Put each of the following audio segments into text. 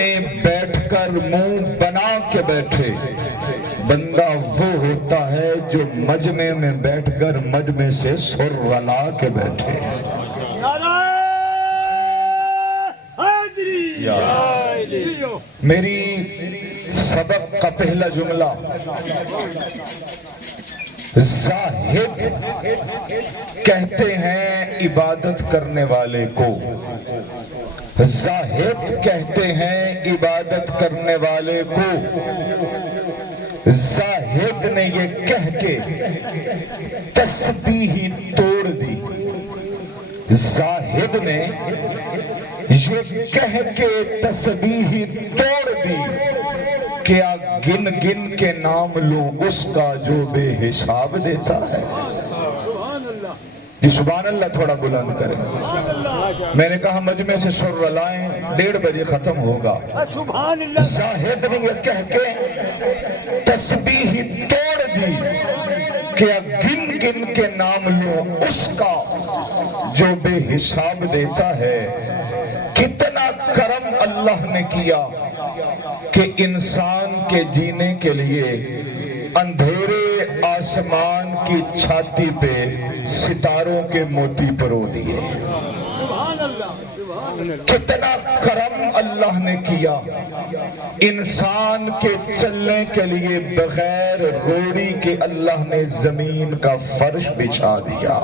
بیٹھ کر منہ بنا کے بیٹھے بندہ وہ ہوتا ہے جو مجمع میں بیٹھ کر مجمع سے سر رلا کے بیٹھے. میری سبق کا پہلا جملہ زاہد کہتے ہیں عبادت کرنے والے کو. زاہد کہتے ہیں عبادت کرنے والے کو. زاہد نے یہ کہہ کے تسبیح توڑ دی. زاہد نے یہ کہہ کے تسبیح توڑ دی کیا گن گن کے نام لوں اس کا جو بے حساب دیتا ہے. جی سبحان اللہ تھوڑا بلند کریں. میں نے کہا مجمع سے سر رلائیں 1:30 بجے ختم ہوگا. زاہد نے یہ کہہ کے تسبیح توڑ دی کیا گن گن کے نام لوں اس کا جو بے حساب دیتا ہے. کتنا کرم اللہ نے کیا کہ انسان کے جینے کے لیے اندھیرے آسمان کی چھاتی پہ ستاروں کے موتی پرو دیے. کتنا کرم اللہ نے کیا انسان کے چلنے کے لیے بغیر روڑی کے اللہ نے زمین کا فرش بچھا دیا.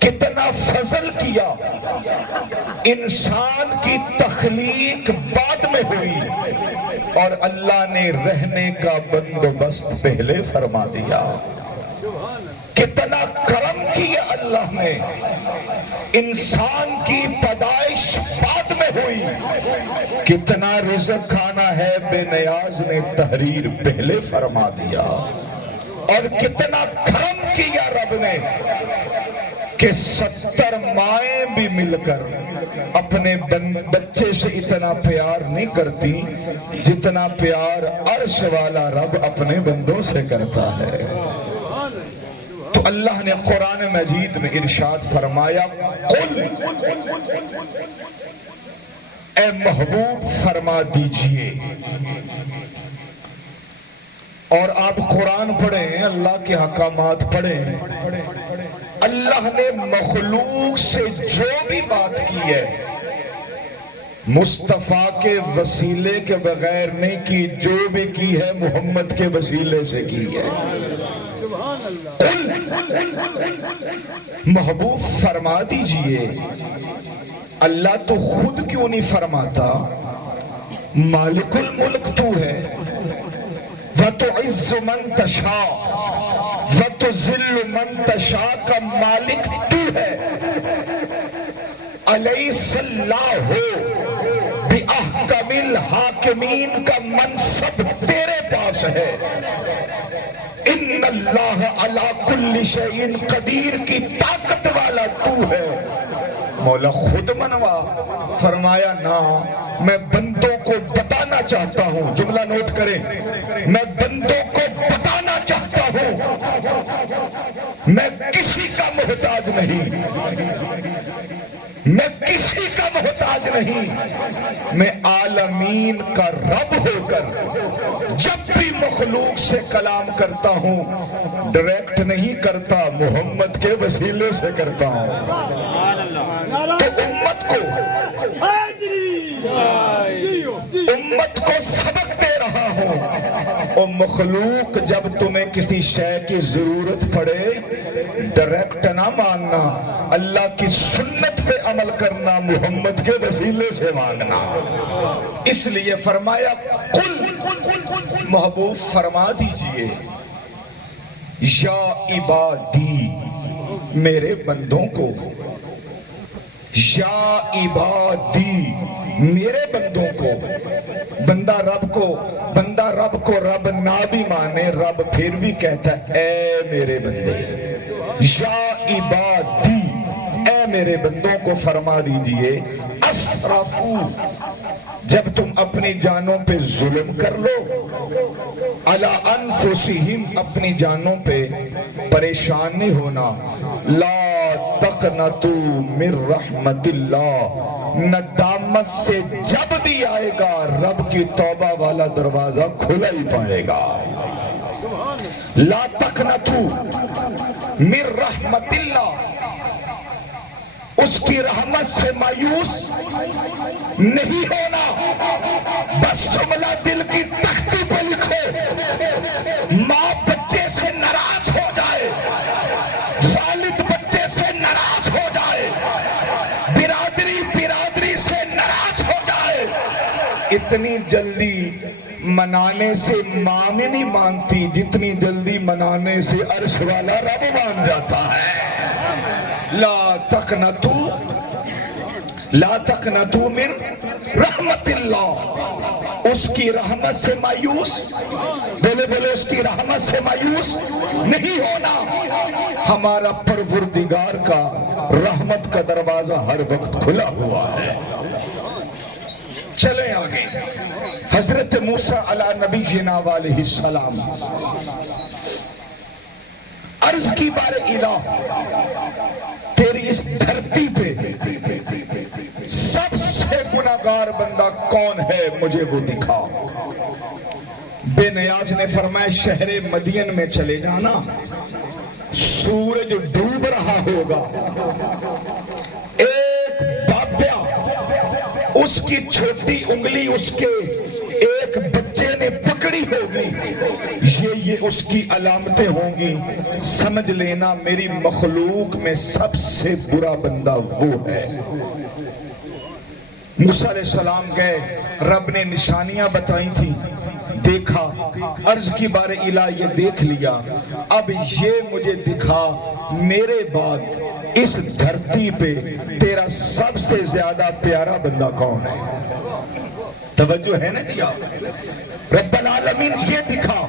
کتنا فضل کیا انسان کی تخلیق بعد میں ہوئی اور اللہ نے رہنے کا بندوبست پہلے فرما دیا. کتنا کرم کیا اللہ نے انسان کی پیدائش بعد میں ہوئی. کتنا رزق کھانا ہے بے نیاز نے تحریر پہلے فرما دیا. اور کتنا کرم کیا رب نے کہ 70 مائیں بھی مل کر اپنے بچے سے اتنا پیار نہیں کرتی جتنا پیار عرش والا رب اپنے بندوں سے کرتا ہے. تو اللہ نے قرآن مجید میں ارشاد فرمایا قل اے محبوب فرما دیجئے. اور آپ قرآن پڑھیں اللہ کے حکامات پڑھیں. اللہ نے مخلوق سے جو بھی بات کی ہے مصطفیٰ کے وسیلے کے بغیر نہیں کی. جو بھی کی ہے محمد کے وسیلے سے کی ہے. محبوب فرما دیجئے اللہ تو خود کیوں نہیں فرماتا مالک الملک تو ہے. وَتُعِزُّ مَن تَشَاءُ وَتُذِلُّ مَن تَشَاءُ کا مالک تو ہے. أَلَيْسَ اللَّهُ بِأَحْكَمِ الْحَاكِمِينَ کا منصب تیرے پاس ہے. إِنَّ اللَّهَ عَلَى كُلِّ شَيْءٍ قدیر کی طاقت والا تو ہے. مولا خود منوا. فرمایا نا میں بندوں کو بتانا چاہتا ہوں. جملہ نوٹ کریں. میں بندوں کو بتانا چاہتا ہوں میں کسی کا محتاج نہیں. میں کسی کا محتاج نہیں. میں عالمین کا رب ہو کر جب بھی مخلوق سے کلام کرتا ہوں ڈائریکٹ نہیں کرتا محمد کے وسیلے سے کرتا ہوں. تو امت کو سبق دے رہا ہوں. اور مخلوق جب تمہیں کسی شے کی ضرورت پڑے ڈائریکٹ نہ ماننا. اللہ کی سنت پہ عمل کرنا محمد کے وسیلے سے مانگنا. اس لیے فرمایا قل محبوب فرما دیجئے یا عبادی میرے بندوں کو. یا عبادی میرے بندوں کو. بندہ رب کو رب نہ بھی مانے رب پھر بھی کہتا ہے اے میرے بندے. یا عبادی اے میرے بندوں کو فرما دیجئے اسرفو جب تم اپنی جانوں پہ ظلم کر لو علی انفسہم اپنی جانوں پہ پریشان نہیں ہونا. لا تقنطو من رحمت اللہ، ندامت سے جب بھی آئے گا رب کی توبہ والا دروازہ کھلا ہی پائے گا۔ لا تقنطو من رحمت اللہ، اس کی رحمت سے مایوس نہیں ہونا۔ بس جملہ دل کی تختی پہ لکھو، ماں بچے سے ناراض ہو جائے، والد بچے سے ناراض ہو جائے، برادری سے ناراض ہو جائے، اتنی جلدی منانے سے ماں میں نہیں مانتی جتنی جلدی منانے سے عرش والا رب مان جاتا ہے۔ لا تقنطو من رحمت اللہ، اس کی رحمت سے مایوس، بولے اس کی رحمت سے مایوس نہیں ہونا۔ ہمارا پروردگار کا رحمت کا دروازہ ہر وقت کھلا ہوا ہے۔ چلیں آگے، حضرت موسیٰ علیہ نبینا علیہ السلام عرض کی بار الہ، تیری اس دھرتی پہ سب سے گناہگار بندہ کون ہے مجھے وہ دکھا۔ بے نیاز نے فرمایا شہر مدین میں چلے جانا، سورج ڈوب رہا ہوگا، ایک بابیا اس کی چھوٹی انگلی اس کے ایک بچے نے پکڑی ہوگی، یہ اس کی علامتیں ہوں گی، سمجھ لینا میری مخلوق میں سب سے برا بندہ وہ ہے۔ موسیٰ علیہ السلام گئے، رب نے نشانیاں بتائی تھی، دیکھا، عرض کی بار الہ یہ دیکھ لیا، اب یہ مجھے دکھا میرے بعد اس دھرتی پہ تیرا سب سے زیادہ پیارا بندہ کون ہے۔ توجہ ہے نا جی آپ؟ رب العالمین یہ دکھا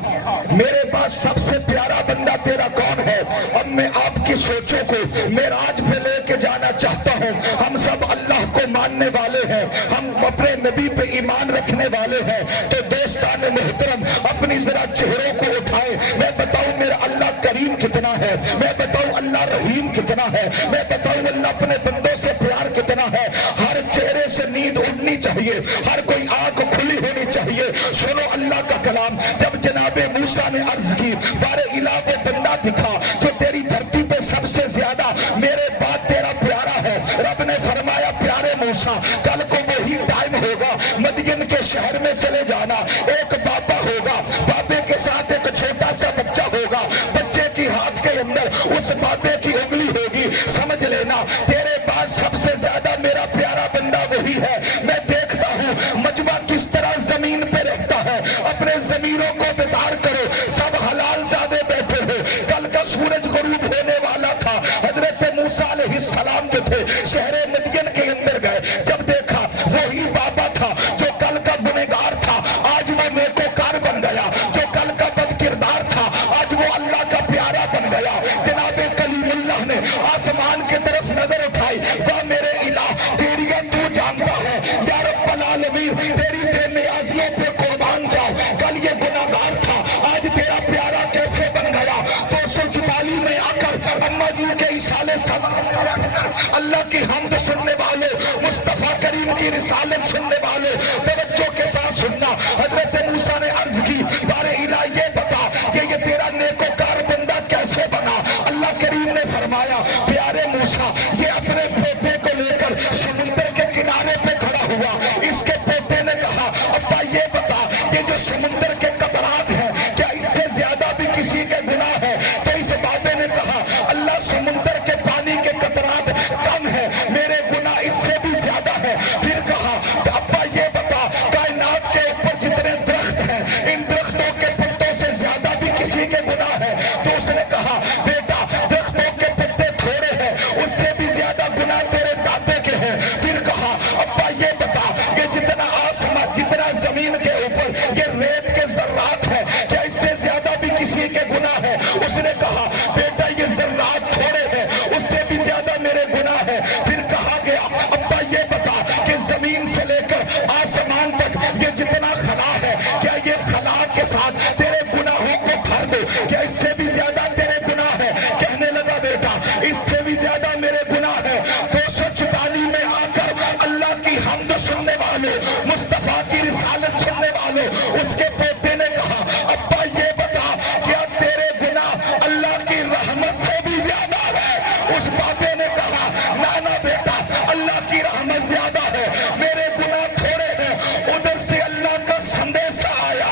میرے پاس سب سے پیارا بندہ تیرا کون ہے۔ اب میں آپ کی سوچوں کو معراج پہ لے کے جانا چاہتا ہوں۔ ہم سب اللہ کو ماننے والے ہیں، ہم اپنے نبی پہ ایمان رکھنے والے ہیں، تو دوستان محترم اپنی ذرا چہروں کو اٹھائیں، میں بتاؤں میرا اللہ کریم کتنا ہے، میں بتاؤں اللہ رحیم کتنا ہے، میں بتاؤں اللہ اپنے بندوں سے پیار کتنا ہے۔ ہر چہرے سے نیند اڑنی چاہیے، ہر کوئی آنکھ کھلی ہونی چاہیے۔ سنو اللہ کا کلام، جب جناب موسیٰ نے عرض کی بارے الہ وہ بندہ دکھا جو تیری دھرتی پہ سب سے زیادہ میرے بعد تیرا پیارا ہے، رب نے فرمایا پیارے موسیٰ کل کو وہی ٹائم ہوگا، مدین کے شہر میں چلے جانا، ایک بابا ہوگا، بابے کے ساتھ ایک چھوٹا سا بچہ ہوگا، بچے کی ہاتھ کے اندر اس بابے کی انگلی ہوگی، سمجھ لینا تیرے پاس سب سے زیادہ میرا پیارا بندہ وہی ہے۔ میں دیکھتا ہوں مجمع کس طرح زمین پہ رہتا ہے، اپنے ضمیروں کو بیدار کرو، سب حلال زادے بیٹھے ہو، کل کا سورج غروب ہونے والا تھا، حضرت موسیٰ علیہ السلام جو تھے شہر مدین کے اندر گئے، جب دیکھا وہی بابا تھا جو کل کا گنہگار تھا، آج وہ نیکوکار بن گیا، جو کل کا بد کردار تھا آج وہ اللہ کا پیارا بن گیا۔ جناب کلیم اللہ نے آسمان کی طرف نظر اٹھائی، وہ میرے الہ تیریاں تو جانتا ہے، یا رب العالمین تیری بے نیازیوں پہ قربان جاؤ، کل یہ گناہگار تھا آج تیرا پیارا کیسے بن گیا۔ 244 میں آ کر اما جی کے اشارے سب اللہ کی حمد سننے والوں، مصطفیٰ کریم کی رسالت سننے والوں توجہ کے ساتھ سننا، حضرت موسیٰ نے عرض کی بارے الہ یہ بتا کہ یہ تیرا نیکوکار بندہ کیسے بنا۔ اللہ کریم نے فرمایا پیارے موسیٰ یہ اپنے پوتے کو لے کر سمندر کے کنارے پہ کھڑا ہوا، اس کے پوتے نے کہا ابا یہ بتا یہ جو سمندر کے قطرات ہیں کیا اس سے زیادہ بھی کسی کے گناہ ہے؟ تو اس بابے نے کہا اللہ سمندر کے پانی کے قطرات کم ہے، میرے گناہ اس سے بھی زیادہ ہے۔ پھر کہا ابا یہ بتا کائنات کے اوپر جتنے درخت ہیں ان درختوں کے پتوں سے زیادہ بھی کسی کے گناہ ہے؟ تو اس نے کہا بیٹا درختوں کے پتے تھوڑے ہیں اس سے بھی زیادہ گناہ تیرے دادے کے ہیں۔ پھر کہا ابا یہ بتا یہ جتنا آسمان جتنا زمین کے اوپر یہ ریت کے ذرات ہیں کیا اس سے زیادہ بھی کسی کے گناہ ہے؟ اس نے کہا بیٹا یہ ذرات تھوڑے ہیں اس سے بھی زیادہ میرے گناہ ہے۔ پھر کہا گیا ابا یہ بتا کہ زمین سے لے کر آسمان تک یہ جتنا خلا ہے کیا یہ خلا کے ساتھ تیرے گناہوں کو بھر دو، کیا اس سے بھی زیادہ تیرے گناہ ہے؟ کہنے لگا بیٹا اس سے بھی زیادہ مصطفیٰ کی رسالت سننے والوں، اس کے بیٹے نے کہا ابا یہ بتا کیا تیرے گناہ اللہ کی رحمت سے بھی زیادہ ہے؟ اس بابے نے کہا نانا بیٹا اللہ کی رحمت زیادہ ہے، میرے گناہ تھوڑے ہیں۔ ادھر سے اللہ کا سندیشہ آیا،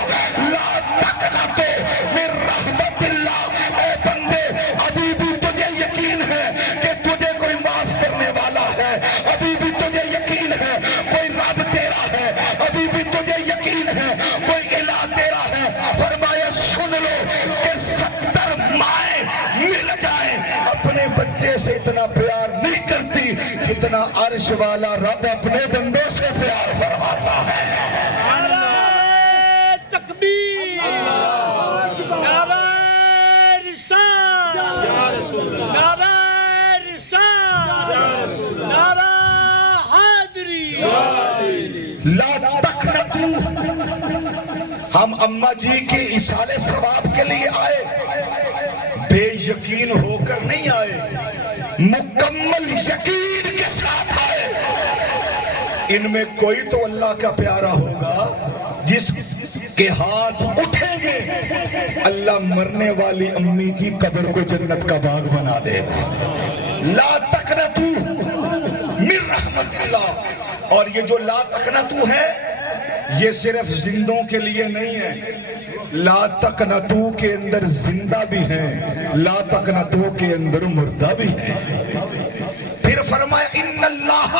لا تقنطوا من رحمت اللہ، اے بندے ابھی بھی تجھے یقین ہے کہ تجھے کوئی معاف کرنے والا ہے، ابھی بھی تجھے یقین ہے کوئی رب تیرا ہے، ابھی بھی تجھے یقین ہے کوئی الہ تیرا ہے۔ فرمایا سن لو کہ 70 مائیں مل جائیں اپنے بچے سے اتنا پیار نہیں کرتی جتنا عرش والا رب اپنے بندوں سے پیار فرماتا ہے۔ نعرہ تکبیر، نعرہ رسالت، نعرہ رسالت، نعرہ حیدری۔ لا تقنطوا، ہم اماں جی کے ایصال ثواب کے لیے آئے، بے یقین ہو کر نہیں آئے، مکمل یقین کے ساتھ آئے۔ ان میں کوئی تو اللہ کا پیارا ہوگا جس کے ہاتھ اٹھیں گے اللہ مرنے والی امی کی قبر کو جنت کا باغ بنا دے گا۔ لا تقنطوا من رحمت اللہ، اور یہ جو لا تقنطوا ہے یہ صرف زندوں کے لیے نہیں ہے، لا تقنطوا کے اندر زندہ بھی ہیں، لا تقنطوا کے اندر مردہ بھی ہیں۔ پھر فرمایا ان اللہ،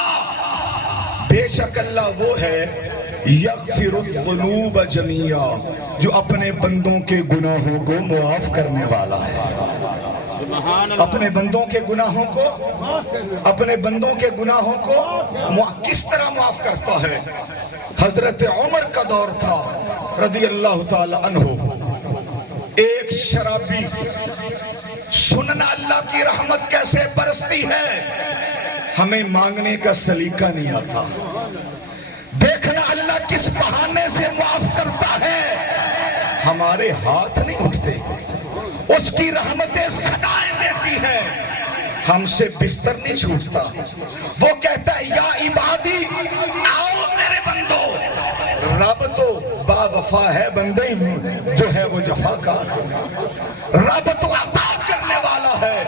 بے شک اللہ وہ ہے یغفر الذنوب جميعا، جو اپنے بندوں کے گناہوں کو معاف کرنے والا ہے۔ اپنے بندوں کے گناہوں کو، اپنے بندوں کے گناہوں کو کس طرح معاف کرتا ہے؟ حضرت عمر کا دور تھا رضی اللہ تعالی عنہ، ایک شرابی، سننا اللہ کی رحمت کیسے برستی ہے، ہمیں مانگنے کا سلیقہ نہیں آتا، دیکھنا اللہ کس بہانے سے معاف کرتا ہے، ہمارے ہاتھ نہیں اٹھتے، اس کی رحمتیں صدائیں دیتی ہیں، ہم سے بستر نہیں چھوٹتا، وہ کہتا ہے یا عبادی آؤ میرے بندو، رب تو با وفا ہے، بندے جو ہے وہ جفا کا، رب تو عطا کرنے والا ہے،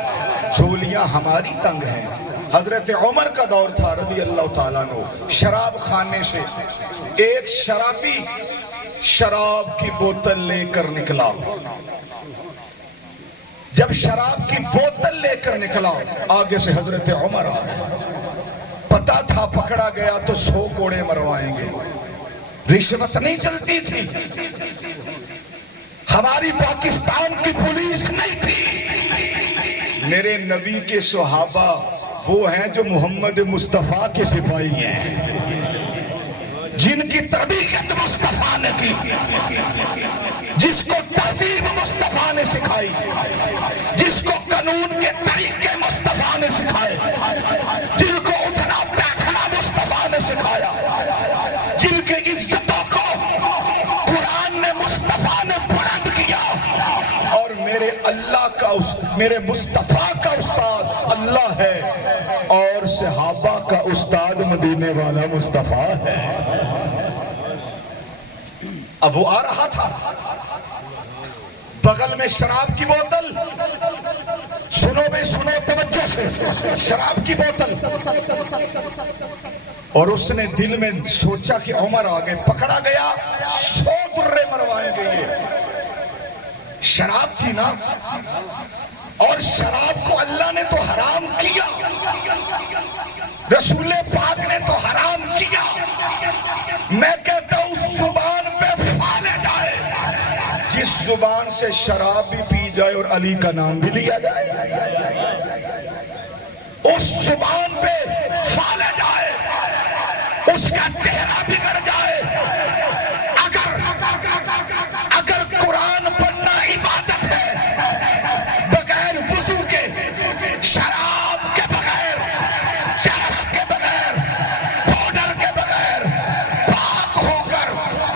جھولیاں ہماری تنگ ہیں۔ حضرت عمر کا دور تھا رضی اللہ تعالیٰ عنہ، شراب خانے سے ایک شرابی شراب کی بوتل لے کر نکلا، جب شراب کی بوتل لے کر نکلا آگے سے حضرت عمر آ گئے، پتا تھا پکڑا گیا تو 100 کوڑے مروائیں گے، رشوت نہیں چلتی تھی، ہماری پاکستان کی پولیس نہیں تھی، میرے نبی کے صحابہ وہ ہیں جو محمد مصطفیٰ کے سپاہی ہیں، جن کی تربیت مصطفیٰ نے کی، جس کو تہذیب مصطفیٰ نے سکھائی، جس کو قانون کے طریقے مصطفیٰ نے سکھائے، جن کو اٹھنا بیٹھنا مصطفیٰ نے سکھایا، جن کے عزتوں کو قرآن نے مصطفیٰ نے بلند کیا، اور میرے اللہ کا میرے مصطفیٰ کا استاد اللہ ہے، اور صحابہ کا استاد مدینے والا مصطفیٰ ہے۔ اب وہ آ رہا تھا، بغل میں شراب کی بوتل، سنو بے سنو توجہ سے، شراب کی بوتل، اور اس نے دل میں سوچا کہ عمر آگے پکڑا گیا 100 درے مروائیں گے، یہ شراب تھی نا، اور شراب کو اللہ نے تو حرام کیا، رسول پاک نے تو حرام کیا، میں کہتا ہوں زبان پہ پھالے جائے، جس زبان سے شراب بھی پی جائے اور علی کا نام بھی لیا جائے، اس زبان پہ پھالے جائے، اس کا چہرہ بگڑ جائے، اگر قرآن پڑھنا عبادت ہے، بغیر وضو کے، شراب کے بغیر، چرس کے بغیر، پاؤڈر کے بغیر، پاک ہو کر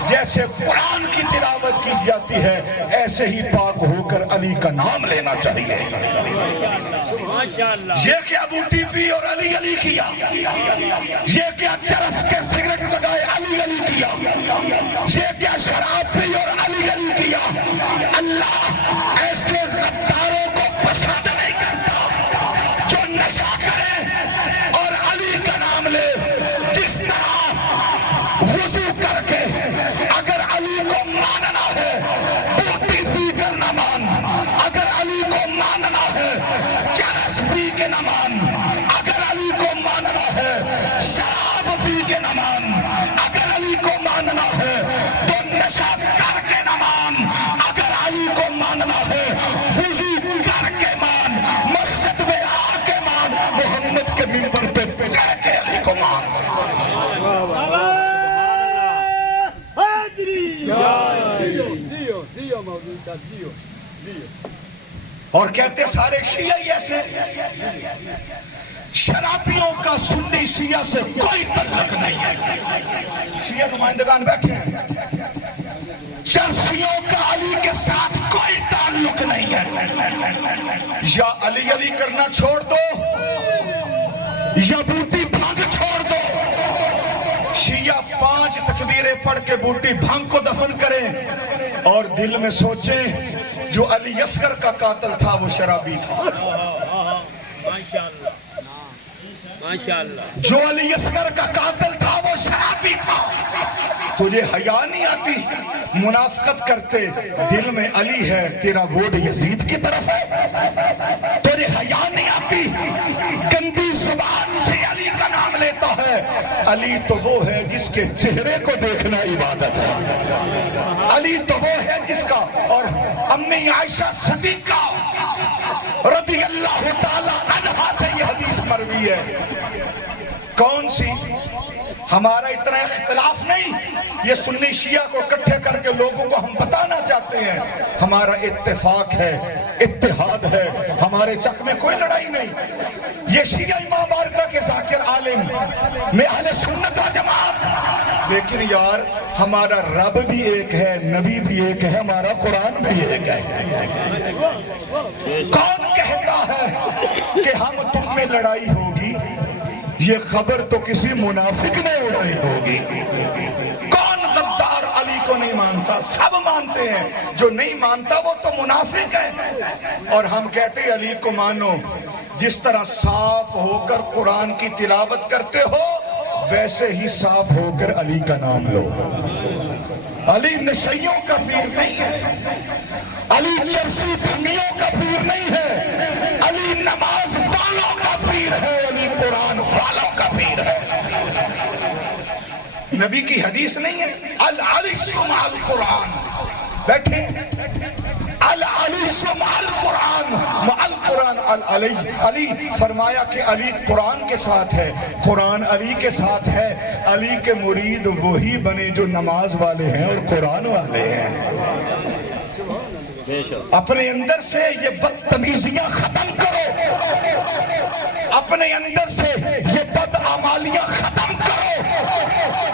جیسے قرآن کی تلاوت کی جاتی ہے ایسے ہی پاک ہو کر علی کا نام لینا چاہیے. یہ کیا بوٹی پی اور علی علی کیا, یہ کیا چرس کے سگریٹ لگائے علی علی کیا, یہ کیا شراب پی اور علی علی کیا. اللہ ایسے غداروں کو پسند نہیں کرتا جو نشہ کرے اور علی کا نام لے. جس طرح وضو کر کے اگر علی کو ماننا ہے بوٹی پی کر نہ مان, اگر علی کو ماننا ہے چرس پی کے نہ مان, اگر علی کو ماننا ہے شراب پی کے نہ مان, اگر علی کو ماننا ہے تو نشہ کر کے نہ مان, اگر علی کو ماننا ہے وضو کر کے مان, مسجد میں آ کے مان, محمد کے منبر پہ چڑھ کے علی کو مان. اور کہتے سارے شیعہ ہی ایسے. شرابیوں کا سنی شیعہ سے کوئی تعلق نہیں ہے. شیعہ نمائندگان بیٹھے ہیں. چرسیوں کا علی کے ساتھ کوئی تعلق نہیں ہے. یا علی علی کرنا چھوڑ دو یا بوٹی بھنگ چھوڑ دو. شیعہ 5 تکبیریں پڑھ کے بوٹی بھنگ کو دفن کریں اور دل میں سوچیں جو علی اصغر کا قاتل تھا وہ شرابی تھا, جو علی اصغر کا قاتل تھا وہ شرابی تھا. تجھے حیا نہیں آتی منافقت کرتے دل میں علی ہے تیرا ووٹ یزید کی طرف ہے. تجھے حیا نہیں آتی گندی زبان سے علی کا نام لیتا ہے. علی تو وہ ہے جس کے چہرے کو دیکھنا عبادت ہے. علی تو وہ ہے جس کا, اور امی عائشہ صدیقہ رضی اللہ تعالی عنہا سے یہ حدیث مروی ہے. کون سی؟ ہمارا اتنا اختلاف نہیں, یہ سنی شیعہ کو اکٹھے کر کے لوگوں کو ہم بتانا چاہتے ہیں ہمارا اتفاق ہے, اتحاد ہے, ہمارے چک میں کوئی لڑائی نہیں. یہ شیعہ امام بارکہ کے ذاکر عالم میں اہل سنت و جماعت, لیکن یار ہمارا رب بھی ایک ہے, نبی بھی ایک ہے, ہمارا قرآن بھی ایک ہے. کون کہتا ہے کہ ہم تم میں لڑائی ہوگی؟ یہ خبر تو کسی منافق نے اڑائی ہوگی. کون غدار علی کو نہیں مانتا؟ سب مانتے ہیں. جو نہیں مانتا وہ تو منافق ہے. اور ہم کہتے ہیں علی کو مانو. جس طرح صاف ہو کر قرآن کی تلاوت کرتے ہو ویسے ہی صاف ہو کر علی کا نام لو. علی نشیوں کا پیر نہیں ہے, علی چرسی بھنگیوں کا پیر نہیں ہے, علی نماز والوں کا پیر ہے, علی قرآن والوں کا پیر ہے. نبی کی حدیث نہیں ہے العرش مع القرآن, بیٹھے العرش مع القرآن, مع القرآن العلی. علی فرمایا کہ علی قرآن کے ساتھ ہے, قرآن علی کے ساتھ ہے. علی کے مرید وہی بنے جو نماز والے ہیں اور قرآن والے ہیں. اپنے اندر سے یہ بدتمیزیاں ختم کرو, اپنے اندر سے یہ بدعمالیاں ختم کرو.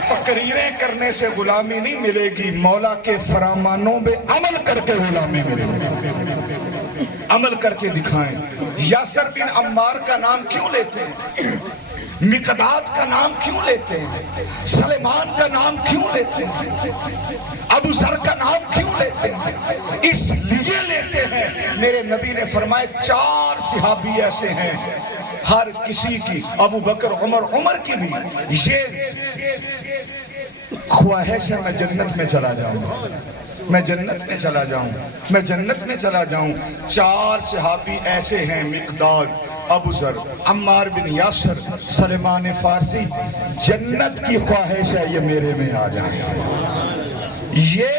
تقریریں کرنے سے غلامی نہیں ملے گی, مولا کے فرمانوں میں عمل کر کے غلامی ملے گی. عمل کر کے دکھائیں. یاسر بن عمار کا نام کیوں لیتے ہیں؟ مقداد کا نام کیوں لیتے ہیں؟ سلیمان کا نام کیوں لیتے ہیں؟ ابو ذر کا نام کیوں لیتے ہیں؟ اس لیے لیتے ہیں میرے نبی نے فرمایا 4 صحابی ایسے ہیں ہر کسی کی, ابو بکر عمر کی بھی یہ خواہش ہے میں جنت میں چلا جاؤں, میں جنت میں چلا جاؤں, میں جنت میں چلا جاؤں. 4 صحابی ایسے ہیں مقداد, ابو ذر, عمار بن یاسر, سلیمان فارسی. جنت کی خواہش ہے یہ میرے میں آ جائیں. یہ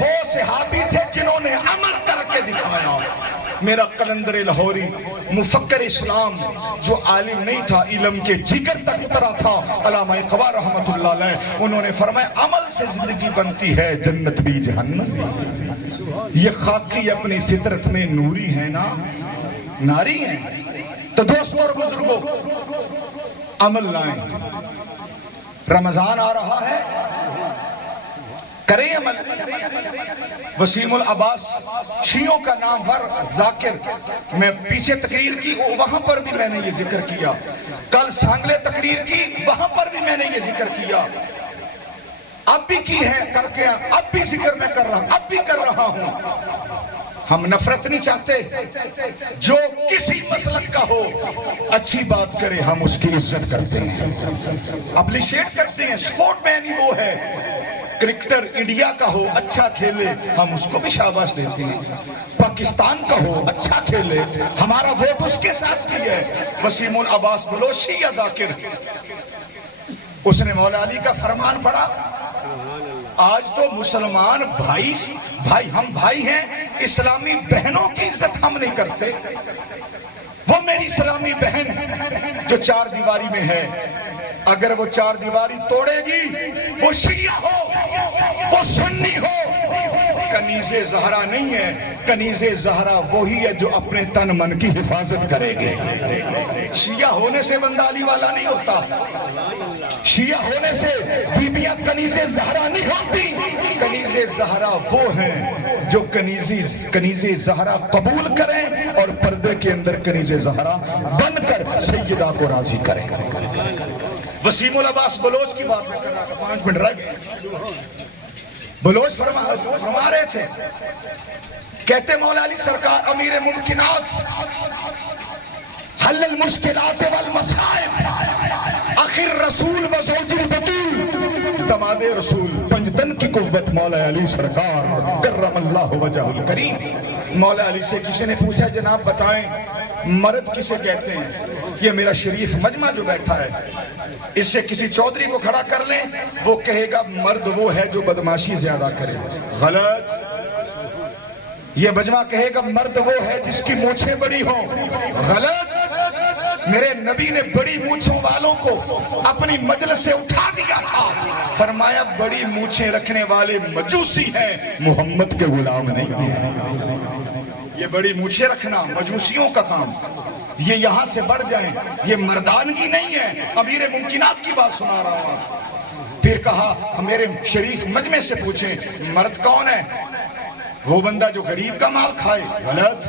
وہ صحابی تھے جنہوں نے عمل کر کے دکھایا. میرا قلندر لاہوری مفکر اسلام جو عالم نہیں تھا, علم کے جگر تک اترا تھا, علامہ اقبال رحمت اللہ علیہ, انہوں نے فرمایا عمل سے زندگی بنتی ہے, جنت بھی جہنم بھی. یہ خاکی اپنی فطرت میں نوری ہے نا, ناری ہیں. تو دوستوں اور بزرگوں عمل لائیں. رمضان آ رہا ہے, کریں عمل. وسیم العباس شیعوں کا نامور ذاکر. میں پیچھے تقریر کی وہاں پر بھی میں نے یہ ذکر کیا. کل سانگلے تقریر کی وہاں پر بھی میں نے یہ ذکر کیا. اب بھی کی ہے کر کے اب بھی ذکر میں کر رہا ہوں, اب بھی کر رہا ہوں. ہم نفرت نہیں چاہتے. جو کسی مسلک کا ہو اچھی بات کرے ہم اس کی عزت کرتے ہیں, اپریشیٹ کرتے ہیں. سپورٹ مین ہی وہ ہے. کرکٹر انڈیا کا ہو اچھا کھیلے ہم اس کو بھی شاباش دیتے ہیں. پاکستان کا ہو اچھا کھیلے ہمارا ووٹ اس کے ساتھ بھی ہے. وسیم العباس بلوچی یا ذاکر, اس نے مولا علی کا فرمان پڑھا. آج تو مسلمان بھائی ہم بھائی ہیں, اسلامی بہنوں کی عزت ہم نہیں کرتے. وہ میری اسلامی بہن جو چار دیواری میں ہے, اگر وہ چار دیواری توڑے گی وہ شیعہ ہو وہ سنی ہو, کنیز زہرا نہیں ہے. کنیز زہرا وہی ہے جو اپنے تن من کی حفاظت کرے گے. شیعہ ہونے سے بندہ علی والا نہیں ہوتا. شیعہ ہونے سے بیبیاں کنیز زہرا نہیں ہوتی. کنیز زہرا وہ ہیں جو کنیز زہرا قبول کریں اور پردے کے اندر کنیز زہرا بن کر سیدہ کو راضی کریں. وسیم العباس بلوچ کی بات میں کر رہا تھا, 5 منٹ رہ گئے. بلوچ فرما رہے تھے, کہتے مولا علی سرکار امیر ممکنات, حل المشکلات والمصائب, آخر رسول و زوج البتول, دماد رسول, پنجتن کی قوت مولا علی سرکار کرم اللہ وجہ الکریم. مولا علی سے کسی نے پوچھا جناب بتائیں مرد کسے کہتے ہیں؟ یہ میرا شریف مجمع جو بیٹھا ہے اس سے کسی چودھری کو کھڑا کر لیں وہ کہے گا مرد وہ ہے جو بدماشی زیادہ کرے. غلط. یہ مجمع کہے گا مرد وہ ہے جس کی مونچھیں بڑی ہوں. غلط. میرے نبی نے بڑی مونچھوں والوں کو اپنی مجلس سے اٹھا دیا تھا, فرمایا بڑی مونچھیں رکھنے والے مجوسی ہیں, محمد کے غلام نہیں ہیں. یہ بڑی مونچھیں رکھنا مجوسیوں کا کام, یہ یہاں سے بڑھ جائیں, یہ مردانگی نہیں ہے. امیر ممکنات کی بات سنا رہا ہوں. پھر کہا میرے شریف مجمع سے پوچھیں مرد کون ہے؟ وہ بندہ جو غریب کا مال کھائے. غلط.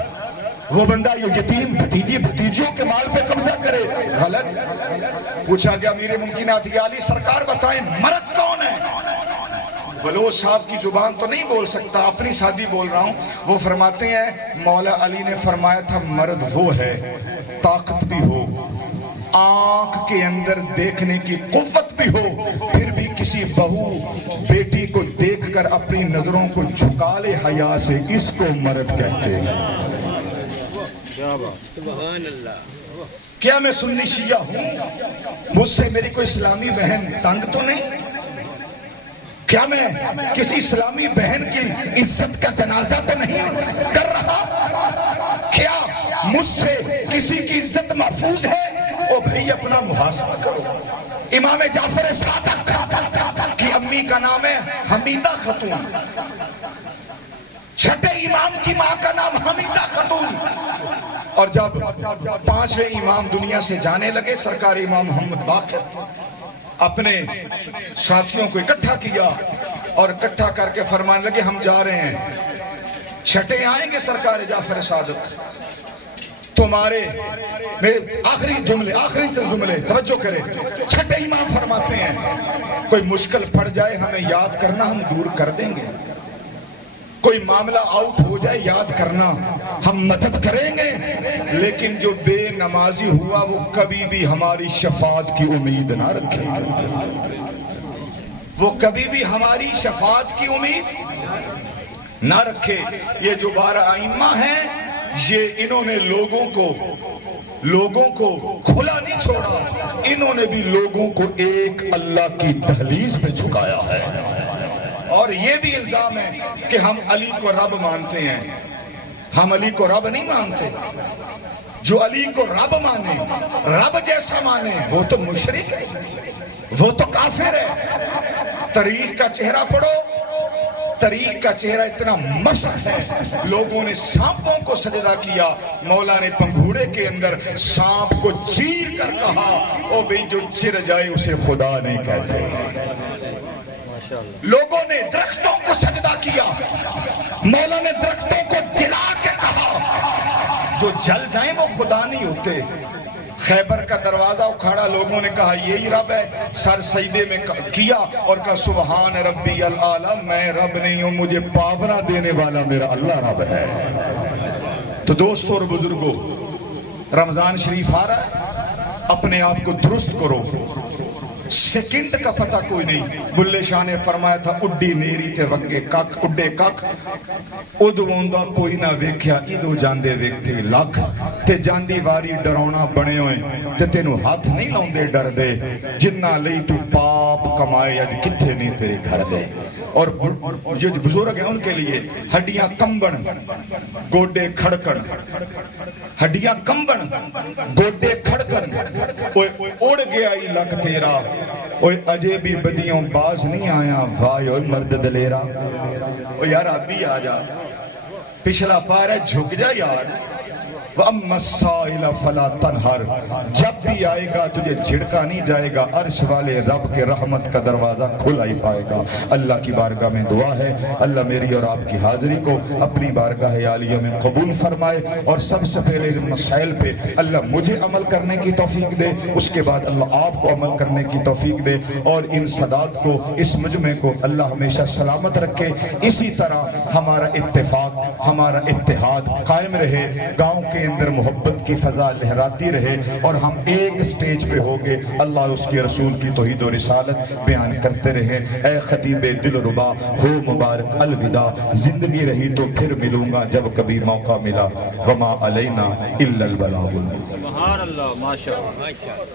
وہ بندہ جو یتیم بھتیجیوں کے مال پہ قبضہ کرے. غلط. پوچھا گیا امیر ممکنات یا علی سرکار بتائیں مرد کون ہے؟ بلوچ صاحب کی زبان تو نہیں بول سکتا, اپنی سادی بول رہا ہوں. وہ فرماتے ہیں مولا علی نے فرمایا تھا مرد وہ ہے طاقت بھی ہو, آنکھ کے اندر دیکھنے کی قوت بھی ہو, پھر بھی کسی بہو بیٹی کو دیکھ کر اپنی نظروں کو جھکا لے حیا سے, اس کو مرد کہتے ہیں. سبحان اللہ. کیا میں سنی شیعہ ہوں؟ مجھ سے میری کوئی اسلامی بہن تنگ تو نہیں؟ کیا میں کسی اسلامی بہن کی عزت کا جنازہ تو نہیں کر رہا؟ کیا مجھ سے کسی کی عزت محفوظ ہے؟ او بھئی اپنا محاسبہ کرو. امام جعفر صادق کی امی کا نام ہے حمیدہ خاتون, چھٹے امام کی ماں کا نام حمیدہ خاتون. اور جب 5ویں امام دنیا سے جانے لگے, سرکار امام محمد باقر اپنے ساتھیوں کو اکٹھا کیا اور اکٹھا کر کے فرمانے لگے ہم جا رہے ہیں, چھٹے آئیں گے سرکار جعفر صادق, تمہارے میرے آخری جملے توجہ کرے. چھٹے امام فرماتے ہیں کوئی مشکل پڑ جائے ہمیں یاد کرنا, ہم دور کر دیں گے. کوئی معاملہ آؤٹ ہو جائے یاد کرنا, ہم مدد کریں گے. لیکن جو بے نمازی ہوا وہ کبھی بھی ہماری شفاعت کی امید نہ رکھے. وہ کبھی بھی ہماری شفاعت کی امید نہ رکھے. یہ جو 12 ائمہ ہیں یہ انہوں نے لوگوں کو کھلا نہیں چھوڑا, انہوں نے بھی لوگوں کو ایک اللہ کی دہلیز پہ جھکایا ہے. اور یہ بھی الزام ہے کہ ہم علی کو رب مانتے ہیں. ہم علی کو رب نہیں مانتے. جو علی کو رب مانے, رب جیسا مانے, وہ تو مشرک ہے, وہ تو کافر ہے. تاریخ کا چہرہ پڑھو, تاریخ کا چہرہ اتنا مسخ ہے. لوگوں نے سانپوں کو سجدہ کیا, مولا نے پنگھوڑے کے اندر سانپ کو چیر کر کہا او بھئی جو چر جائے اسے خدا نہیں کہتے. لوگوں نے درختوں کو سجدہ کیا، مولا نے درختوں کو جلا کے کہا جو جل جائیں وہ خدا نہیں ہوتے۔ خیبر کا دروازہ اکھاڑا، لوگوں نے کہا یہی رب ہے، سر سجدے میں کیا اور کہا سبحان ربی الاعلی، میں رب نہیں ہوں، مجھے پاورا دینے والا میرا اللہ رب ہے۔ تو دوستو اور بزرگوں، رمضان شریف آ رہا ہے، اپنے آپ کو درست کرو، سیکنڈ کا پتہ کوئی نہیں۔ بلے شاہ نے فرمایا تھا اڈی نیری تے وگے کک اڈے کک، ادووندا کوئی نہ ویکھیا ادو جاندے ویکھتے لکھ، تے جاندی واری ڈرونا بنے ہوئے تے تینوں ہاتھ نہیں لاؤندے ڈر دے، جنہ لئی تو پاپ کمائے اج کتھے نہیں تیرے گھر دے۔ اور جو بزرگ ہیں ان کے لیے ہڈیاں کمبن گوڈے کھڑکن، ہڈیاں کمبن گوڈے کھڑکن، اوے اڑ گیا ہی لک تیرا، اوے اجے بھی بدیوں باز نہیں آیا، وائے اوے مرد دلیرا۔ اوے یار ابھی آ جا، پچھلا پارا جھک جا یار۔ وَأَمَّا السَّائِلَ فَلَا تَنْهَرْ، جب بھی آئے گا تجھے جھڑکا نہیں جائے گا، عرش والے رب کے رحمت کا دروازہ کھلا ہی پائے گا۔ اللہ کی بارگاہ میں دعا ہے اللہ میری اور آپ کی حاضری کو اپنی بارگاہ عالیہ میں قبول فرمائے، اور سب سے پہلے ان مسائل پہ اللہ مجھے عمل کرنے کی توفیق دے، اس کے بعد اللہ آپ کو عمل کرنے کی توفیق دے، اور ان صدات کو، اس مجمع کو اللہ ہمیشہ سلامت رکھے۔ اسی طرح ہمارا اتفاق، ہمارا اتحاد قائم رہے، گاؤں کے اندر محبت کی فضا لہراتی رہے، اور ہم ایک سٹیج پہ ہوگے اللہ اور اس کے رسول کی توحید و رسالت بیان کرتے رہے۔ اے خطیب دل ربا ہو مبارک الوداع، زندگی رہی تو پھر ملوں گا جب کبھی موقع ملا، وما علینا الا البلاغ۔ سبحان اللہ، ماشاءاللہ۔